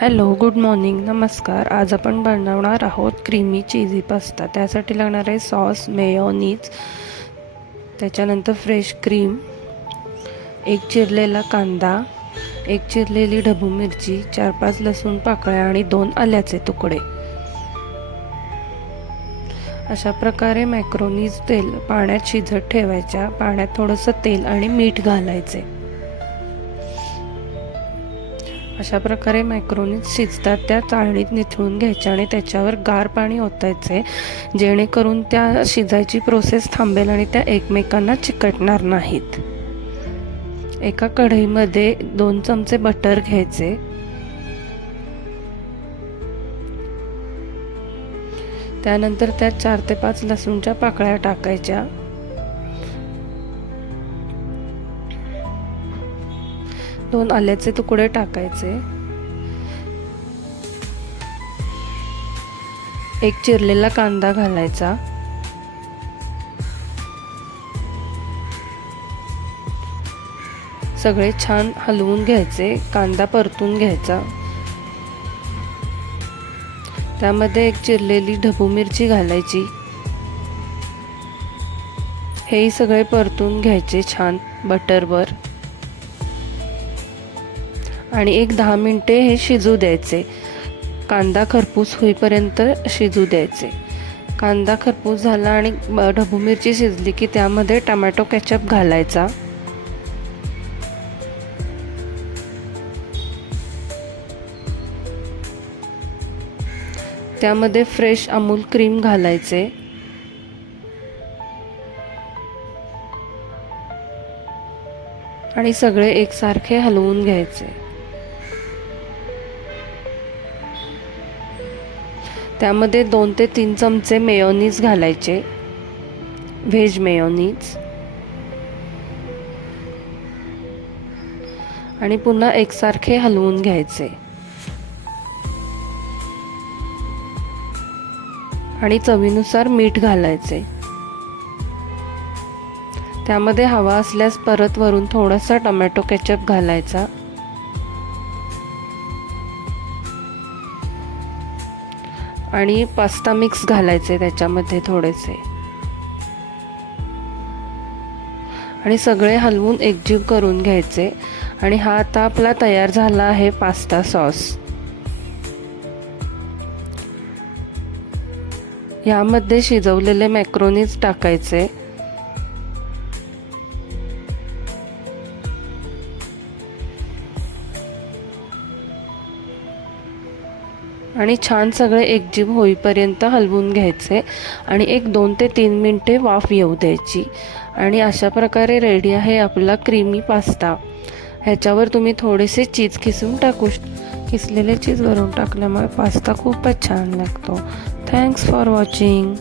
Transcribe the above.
Hello, good morning, नमस्कार. आज आपण बनवणार आहोत क्रीमी चीजी पास्ता. त्यासाठी लागणार आहे सॉस, मेयोनीज, त्याच्यानंतर फ्रेश क्रीम, एक चिरलेला कांदा, एक चिरलेली ढबू मिरची, 4-5 लसूण पाकळ्या आणि 2 आल्याचे तुकडे. अशा प्रकारे मॅक्रोनीज पाण्यात शिजत ठेवायच्या. पाण्यात थोडंसं तेल आणि मीठ घालायचे. अशा प्रकारे मॅक्रोनीज शिजतात त्या चाळणीत निथळून घ्यायच्या आणि त्याच्यावर गार पाणी ओतायचे, जेणेकरून त्या शिजायची प्रोसेस थांबेल आणि त्या एकमेकांना चिकटणार नाहीत. एका कढईमध्ये 2 चमचे बटर घ्यायचे. त्यानंतर त्यात 4 ते 5 लसूणच्या पाकळ्या टाकायच्या. 2 आल्याचे तुकडे टाकायचे. एक चिरलेला कांदा घालायचा. सगळे छान हलवून घ्यायचे. कांदा परतून घ्यायचा. त्यामध्ये एक चिरलेली ढबू मिरची घालायची. हेही सगळे परतून घ्यायचे छान बटरवर आणि एक 10 मिनिटे हे शिजू द्यायचे. कांदा खरपूस होईपर्यंत शिजू द्यायचे. कांदा खरपूस झाला आणि ढबू मिरची शिजली की त्यामध्ये टोमॅटो केचप घालायचा. त्यामध्ये फ्रेश अमूल क्रीम घालायचे. आणि सगळे एकसारखे हलवून घ्यायचे. त्यामध्ये 2 ते 3 चमचे मेयोनीज घालायचे, व्हेज मेयोनीज, आणि पुन्हा एकसारखे हलवून घ्यायचे. आणि चवीनुसार मीठ घालायचे. त्यामध्ये हवा असल्यास परत वरून थोडासा टोमॅटो केचप घालायचा. आणि पास्ता मिक्स घालायचे त्याच्यामध्ये थोडेसे. आणि सगळे हलवून एकजीव करून घ्यायचे. आणि हा आता आपला तयार झाला आहे पास्ता सॉस. यामध्ये शिजवलेले मॅक्रोनीज टाकायचे. आणि छान सगळे एकजीव होईपर्यंत हलवून घ्यायचे आणि एक 2 ते 3 मिनिटे वाफ येऊ द्यायची. आणि अशा प्रकारे रेडी आहे आपला क्रीमी पास्ता. ह्याच्यावर तुम्ही थोडेसे चीज किसलेले चीज वरून टाकल्यामुळे पास्ता खूपच छान लागतो. Thanks for watching.